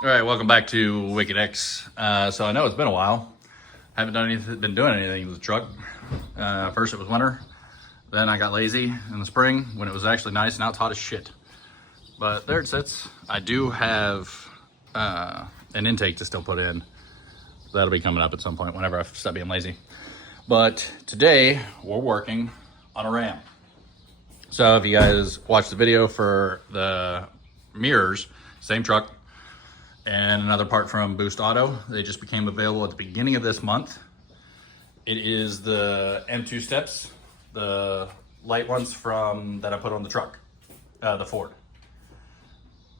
All right, welcome back to Wicked X. So I know it's been a while. Haven't been doing anything with the truck. First it was winter, then I got lazy in the spring when it was actually nice. Now it's hot as shit. But there it sits. I do have an intake to still put in. That'll be coming up at some point whenever I stop being lazy. But today we're working on a Ram. So if you guys watched the video for the mirrors, same truck, and another part from Boost Auto. They just became available at the beginning of this month. It is the M2 steps, the light ones that I put on the truck, the Ford.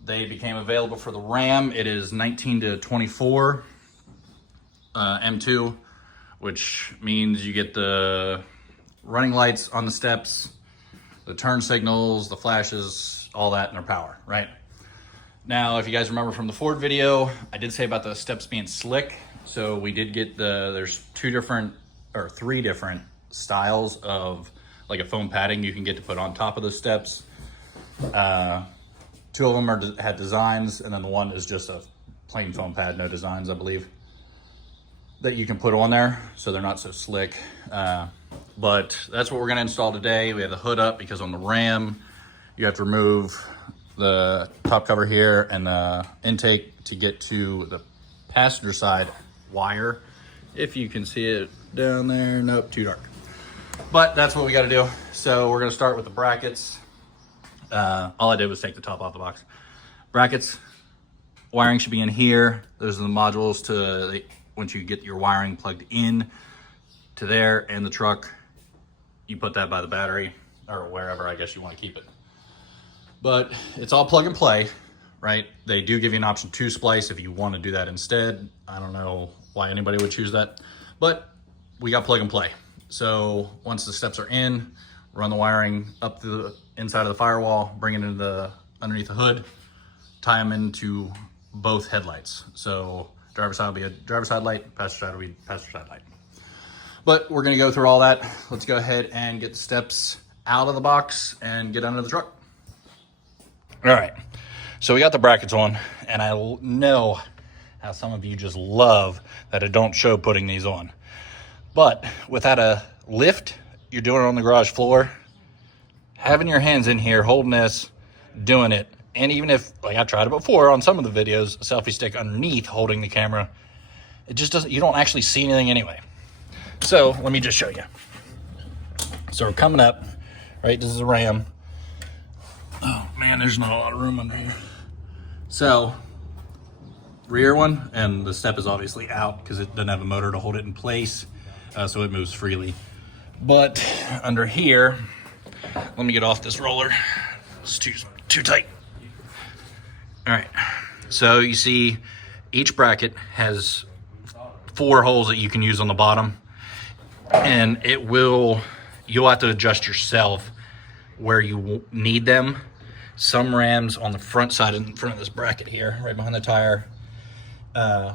They became available for the Ram. It is 19 to 24 M2, which means you get the running lights on the steps, the turn signals, the flashes, all that in their power, right? Now, if you guys remember from the Ford video, I did say about the steps being slick. So we did get there's three different styles of like a foam padding you can get to put on top of the steps. Two of them had designs, and then the one is just a plain foam pad, no designs, I believe, that you can put on there so they're not so slick. But that's what we're gonna install today. We have the hood up because on the Ram, you have to remove the top cover here and the intake to get to the passenger side wire. If you can see it down there, nope, too dark. But that's what we gotta do. So we're gonna start with the brackets. All I did was take the top off the box. Brackets, wiring should be in here. Those are the modules once you get your wiring plugged in to there and the truck, you put that by the battery or wherever I guess you wanna keep it. But it's all plug and play, right? They do give you an option to splice if you want to do that instead. I don't know why anybody would choose that, but we got plug and play. So once the steps are in, run the wiring up the inside of the firewall, bring it into underneath the hood, tie them into both headlights. So driver's side will be a driver's side light, passenger side will be passenger side light. But we're gonna go through all that. Let's go ahead and get the steps out of the box and get under the truck. All right, so we got the brackets on, and I know how some of you just love that I don't show putting these on. But without a lift, you're doing it on the garage floor, having your hands in here, holding this, doing it, and even if, like I tried it before on some of the videos, a selfie stick underneath holding the camera, it just doesn't, you don't actually see anything anyway. So let me just show you. So we're coming up, right, this is a Ram. Oh man, there's not a lot of room under here. So, rear one, and the step is obviously out because it doesn't have a motor to hold it in place, so it moves freely. But under here, let me get off this roller. It's too tight. All right, so you see each bracket has 4 holes that you can use on the bottom, and you'll have to adjust yourself where you need them. Some Rams on the front side, in front of this bracket here, right behind the tire, I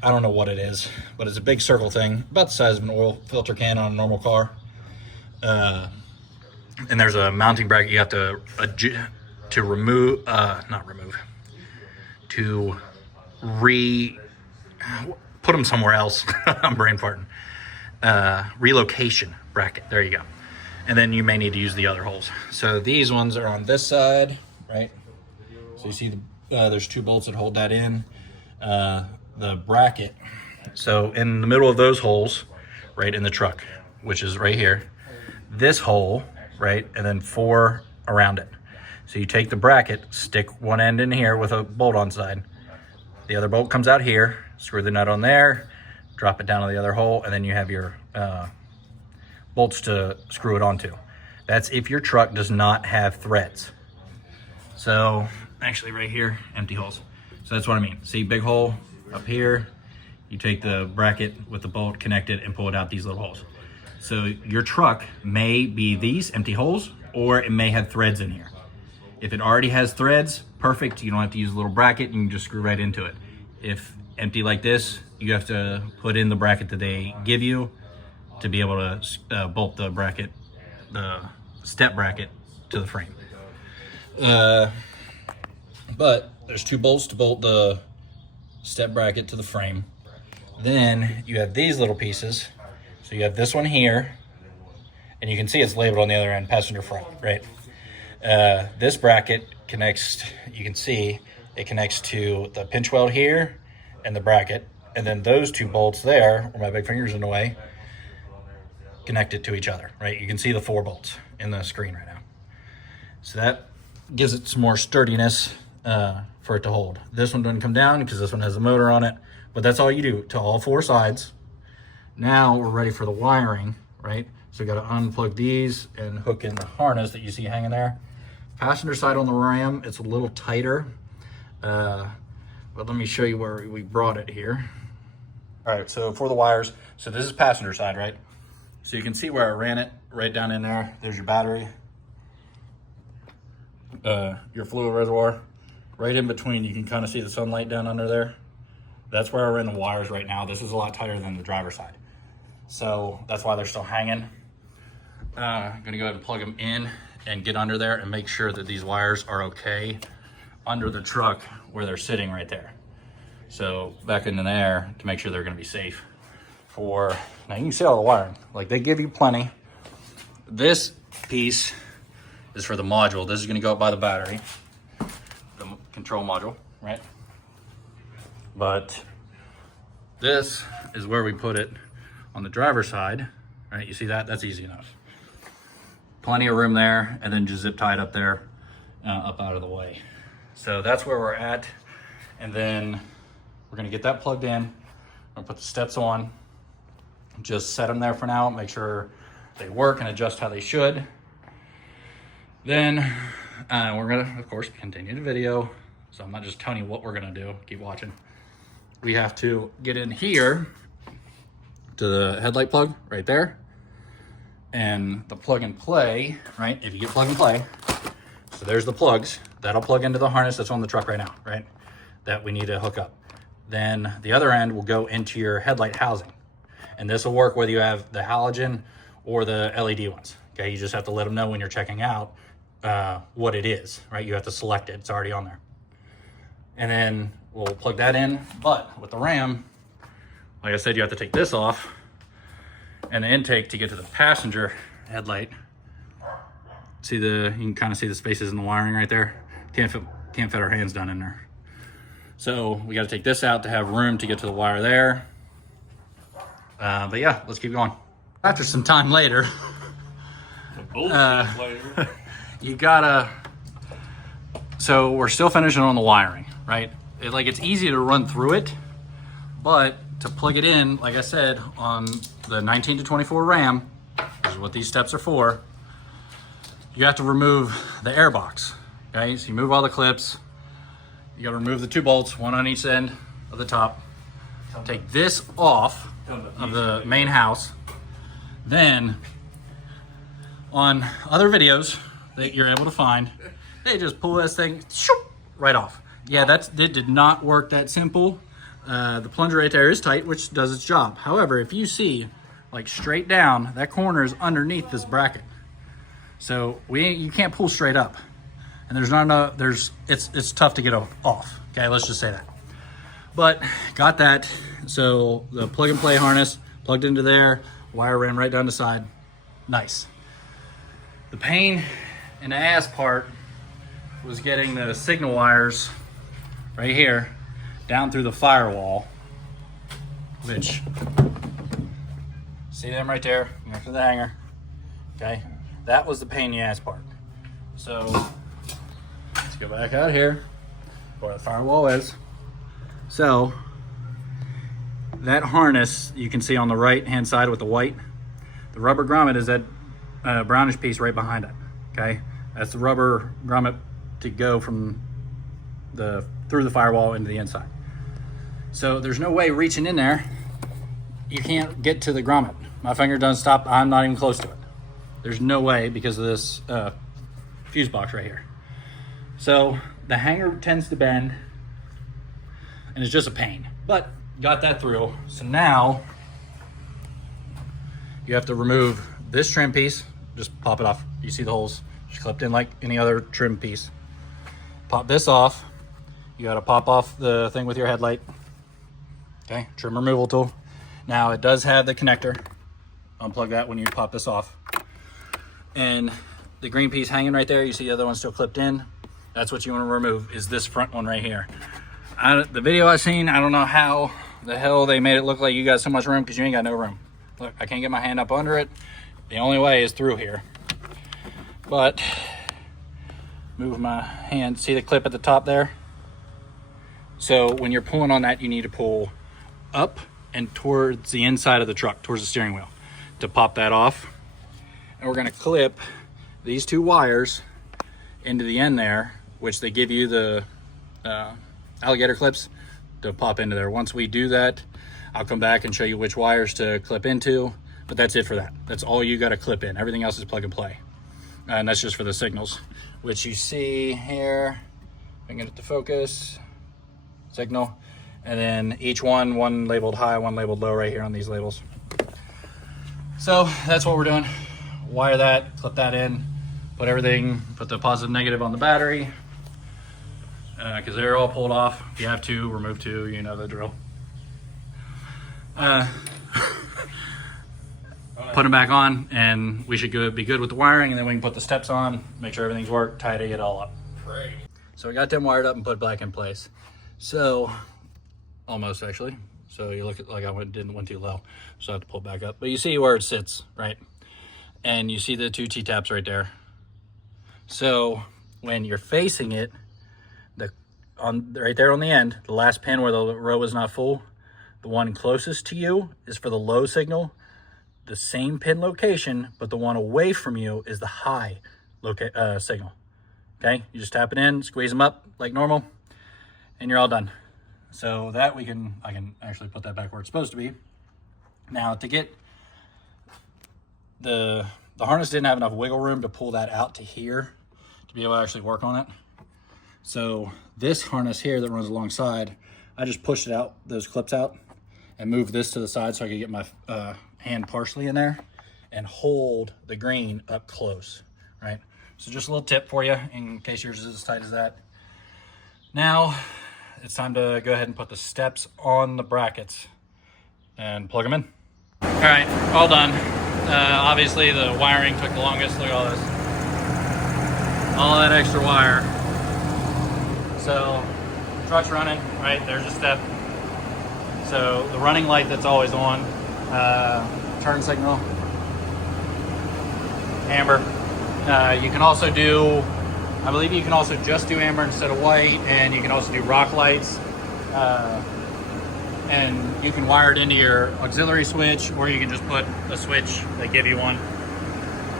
don't know what it is, but it's a big circle thing, about the size of an oil filter can on a normal car. And there's a mounting bracket you have to put them somewhere else. I'm brain farting. Relocation bracket, there you go. And then you may need to use the other holes. So these ones are on this side, right? So you see there's 2 bolts that hold that in. The bracket, so in the middle of those holes, right in the truck, which is right here, this hole, right, and then 4 around it. So you take the bracket, stick one end in here with a bolt on side. The other bolt comes out here, screw the nut on there, drop it down to the other hole, and then you have your bolts to screw it onto. That's if your truck does not have threads. So actually right here, empty holes. So that's what I mean. See, big hole up here, you take the bracket with the bolt, connect it, and pull it out these little holes. So your truck may be these empty holes, or it may have threads in here. If it already has threads, perfect. You don't have to use a little bracket, you can just screw right into it. If empty like this, you have to put in the bracket that they give you to be able to bolt the bracket, the step bracket, to the frame. But there's 2 bolts to bolt the step bracket to the frame. Then you have these little pieces. So you have this one here, and you can see it's labeled on the other end, passenger front, right? This bracket connects, you can see it connects to the pinch weld here and the bracket. And then those two bolts there, where my big finger's in the way, connect it to each other, right? You can see the 4 bolts in the screen right now. So that gives it some more sturdiness for it to hold. This one doesn't come down because this one has a motor on it, but that's all you do to all 4 sides. Now we're ready for the wiring, right? So we got to unplug these and hook in the harness that you see hanging there. Passenger side on the Ram, it's a little tighter, but let me show you where we brought it here. All right, so for the wires, so this is passenger side, right? So you can see where I ran it right down in there. There's your battery, your fluid reservoir. Right in between, you can kind of see the sunlight down under there. That's where I ran the wires right now. This is a lot tighter than the driver's side. So that's why they're still hanging. I'm gonna go ahead and plug them in and get under there and make sure that these wires are okay under the truck where they're sitting right there. So back into there to make sure they're gonna be safe for, now you can see all the wiring, like they give you plenty. This piece is for the module. This is gonna go up by the battery, the control module, right? But this is where we put it on the driver's side, right? You see that? That's easy enough. Plenty of room there, and then just zip tie it up there, up out of the way. So that's where we're at. And then we're gonna get that plugged in. I'm gonna put the steps on, just set them there for now, make sure they work and adjust how they should. Then we're gonna, of course, continue the video. So I'm not just telling you what we're gonna do, keep watching. We have to get in here to the headlight plug right there, and the plug and play, right? If you get plug and play, so there's the plugs that'll plug into the harness that's on the truck right now, right? That we need to hook up. Then the other end will go into your headlight housing, and this will work whether you have the halogen or the LED ones. Okay, you just have to let them know when you're checking out what it is, right? You have to select it, it's already on there. And then we'll plug that in, but with the Ram, like I said, you have to take this off and the intake to get to the passenger headlight. See you can kind of see the spaces in the wiring right there. Can't fit our hands down in there. So we got to take this out to have room to get to the wire there. But yeah, let's keep going. After some time later, you gotta, so we're still finishing on the wiring, right? It's easy to run through it, but to plug it in, like I said, on the 19 to 24 Ram, which is what these steps are for, you have to remove the air box, okay? So you move all the clips, you gotta remove the 2 bolts, one on each end of the top. Take this off of the main house. Then, on other videos that you're able to find, they just pull this thing right off. Yeah, it did not work that simple. The plunger right there is tight, which does its job. However, if you see, like straight down, that corner is underneath this bracket. So you can't pull straight up. And there's not enough, it's tough to get off. Okay, let's just say that. But got that. So the plug and play harness plugged into there, wire ran right down the side. Nice. The pain in the ass part was getting the signal wires right here down through the firewall, which, see them right there, next to the hanger, okay? That was the pain in the ass part. So let's go back out here where the firewall is. So that harness you can see on the right hand side with the white, the rubber grommet is that brownish piece right behind it, okay? That's the rubber grommet to go from through the firewall into the inside. So there's no way reaching in there, you can't get to the grommet. My finger doesn't stop, I'm not even close to it. There's no way because of this fuse box right here. So the hanger tends to bend and it's just a pain, but got that through. So now you have to remove this trim piece, just pop it off. You see the holes, just clipped in like any other trim piece. Pop this off. You gotta pop off the thing with your headlight, Okay, trim removal tool. Now it does have the connector. Unplug that when you pop this off. And the green piece hanging right there, you see the other one still clipped in. That's what you want to remove, is this front one right here. The video I've seen, I don't know how the hell they made it look like you got so much room, because you ain't got no room. Look, I can't get my hand up under it. The only way is through here. But move my hand, see the clip at the top there? So when you're pulling on that, you need to pull up and towards the inside of the truck, towards the steering wheel, to pop that off. And we're gonna clip these two wires into the end there, which they give you the alligator clips to pop into there. Once we do that, I'll come back and show you which wires to clip into, but that's it for that. That's all you gotta clip in. Everything else is plug and play. And that's just for the signals, which you see here. If I can get it to focus. Signal. And then each one labeled high, one labeled low right here on these labels. So that's what we're doing. Wire that, clip that in, put everything, put the positive negative on the battery, because they're all pulled off. If you have to, remove two, you know the drill. Put them back on, and we should be good with the wiring, and then we can put the steps on, make sure everything's worked, tidy it all up. Great. So we got them wired up and put back in place. So, almost actually. So you look at, like I went too low, so I have to pull it back up. But you see where it sits, right? And you see the two T-taps right there. So when you're facing it, right there on the end, the last pin where the row is not full, the one closest to you is for the low signal. The same pin location, but the one away from you is the high signal. Okay, you just tap it in, squeeze them up like normal, and you're all done. So that I can actually put that back where it's supposed to be. Now to get the harness didn't have enough wiggle room to pull that out to here to be able to actually work on it. So this harness here that runs alongside, I just pushed it out, those clips out, and moved this to the side so I could get my hand partially in there and hold the green up close, right? So just a little tip for you in case yours is as tight as that. Now it's time to go ahead and put the steps on the brackets and plug them in. All right, all done. Obviously the wiring took the longest. Look at all this. All that extra wire. So truck's running, right? There's a step. So the running light that's always on, turn signal, amber. You can also do, I believe you can also just do amber instead of white, and you can also do rock lights. And you can wire it into your auxiliary switch, or you can just put a switch, they give you one,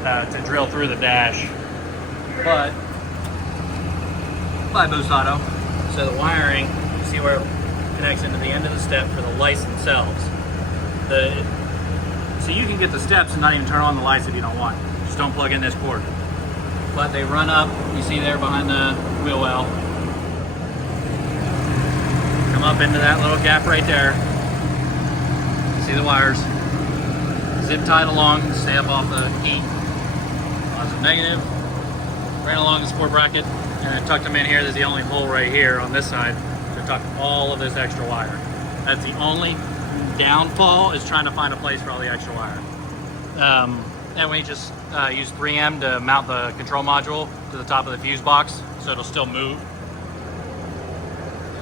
to drill through the dash. But by Auto, so the wiring, you see where it connects into the end of the step for the lights themselves. So you can get the steps and not even turn on the lights if you don't want. Just don't plug in this cord. But they run up, you see there behind the wheel well. Come up into that little gap right there. See the wires. Zip tied along, stay up off the heat. Positive, negative. Ran along the support bracket, and then tucked them in here. There's the only hole right here on this side to tuck all of this extra wire. That's the only downfall, is trying to find a place for all the extra wire. And we just use 3M to mount the control module to the top of the fuse box so it'll still move.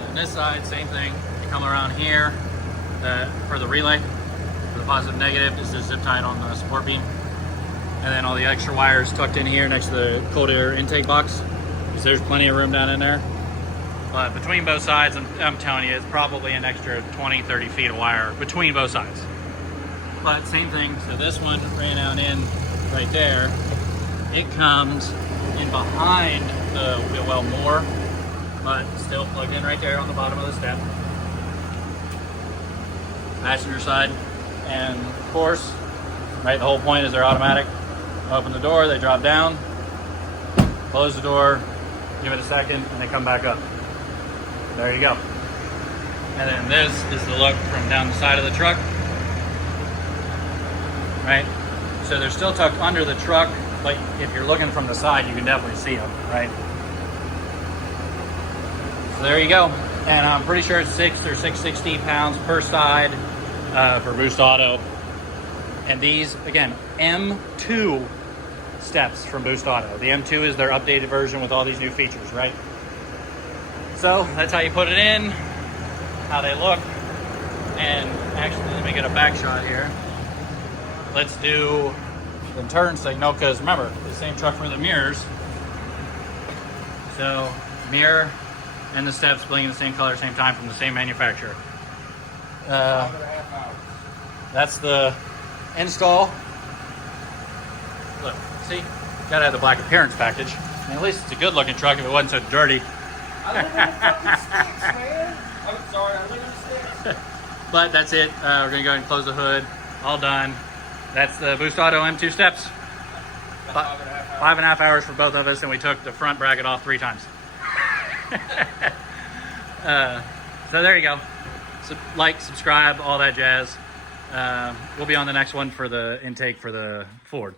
And this side, same thing. You come around here for the relay, for the positive, negative, is just zip tied on the support beam. And then all the extra wires tucked in here next to the cold air intake box, because there's plenty of room down in there. But between both sides, I'm telling you, it's probably an extra 20, 30 feet of wire between both sides. But same thing, so this one ran out in right there. It comes in behind the wheel well more, but still plugged in right there on the bottom of the step. Passenger side, and of course, right, the whole point is they're automatic. Open the door, they drop down, close the door, give it a second, and they come back up. There you go. And then this is the look from down the side of the truck. Right? So they're still tucked under the truck, but if you're looking from the side, you can definitely see them, right? So there you go. And I'm pretty sure it's 6 or 660 pounds per side for Boost Auto. And these, again, M2 steps from Boost Auto. The M2 is their updated version with all these new features, right? So that's how you put it in, how they look. And actually, let me get a back shot here. Let's do the turn signal, because remember, the same truck for the mirrors. So mirror and the steps blinking the same color, same time from the same manufacturer. That's the install. Look, see, gotta have the black appearance package. I mean, at least it's a good looking truck if it wasn't so dirty. I live in the fucking sticks, man. I'm sorry, I live in the sticks. But that's it. We're gonna go ahead and close the hood. All done. That's the Boost Auto M2 steps. 5.5 hours for both of us, and we took the front bracket off 3 times. So there you go. So like, subscribe, all that jazz. We'll be on the next one for the intake for the Ford.